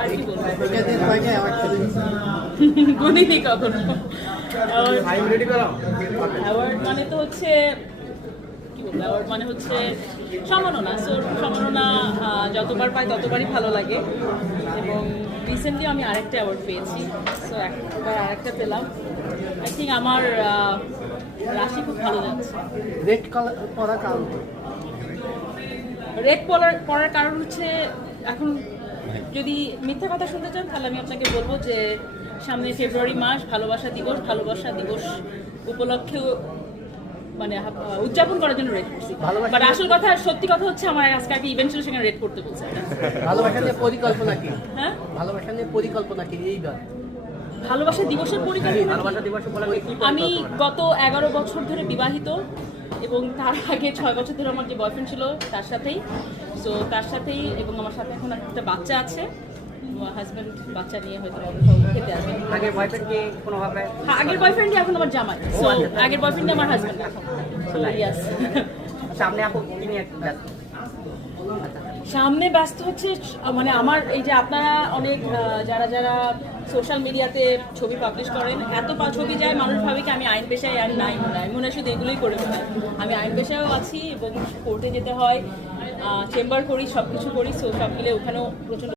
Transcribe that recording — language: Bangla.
আর কি বলবো গুণিনি কখনো। অ্যাওয়ার্ড মানে তো হচ্ছে কি বলবো, অ্যাওয়ার্ড মানে হচ্ছে সম্মাননা। সো সম্মাননা যতবার পাই ততবারই ভালো লাগে। এবং রিসেন্টলি আমি আরেকটা অ্যাওয়ার্ড পেয়েছি, সো একবার আরেকটা পেলাম। আই থিঙ্ক আমার রাশি খুব ভালো যাচ্ছে। রেড কালার পরা কারণ রেড পড়ার কারণ হচ্ছে, এখন যদি মিথ্যা কথা শুনতে চান তাহলে আমি আপনাকে বলবো যে সামনে ফেব্রুয়ারি মাস ভালোবাসা দিবস উপলক্ষে মানে উদযাপন করার জন্য রেড করছি। বাট আসল কথা, সত্যি কথা হচ্ছে আমার আজকে একটা ইভেন্ট ছিল, সেখানে রেড করতে বলছে। ভালোবাসা নিয়ে পরিকল্পনা কি? হ্যাঁ, ভালোবাসা নিয়ে পরিকল্পনা কি এইবার? ভালোবাসা দিবসের পরিকল্পনা আমি গত 11 বছর ধরে বিবাহিত, এবং তার আগে 6 বছর ধরে আমার যে বয়ফ্রেন্ড ছিল তার সাথেই, এবং আমার সাথে এখন একটা বাচ্চা আছে। হাজব্যান্ড বাচ্চা নিয়ে হয়তো খেতে আসবে। আগের বয়ফ্রেন্ড কি কোনোভাবে? হ্যাঁ, আগের বয়ফ্রেন্ডই এখন আমার জামাই। সো আগের বয়ফ্রেন্ড আমার হাজব্যান্ড এখন। ইয়েস। সামনে আপু কি নিয়ে সামনে ব্যস্ত হচ্ছে, মানে আমার এই যে আপনারা অনেক যারা সোশ্যাল মিডিয়াতে ছবি পাবলিশ করেন, এত ছবি যায় মানুষ ভাবে কি আমি আইন পেশায় আর নাই, মনে হয় শুধু এগুলোই করে মনে হয়। আমি আইন পেশায়ও আছি এবং কোর্টে যেতে হয়, চেম্বার করি, সব কিছু করি। সো সব মিলে ওখানেও প্রচণ্ড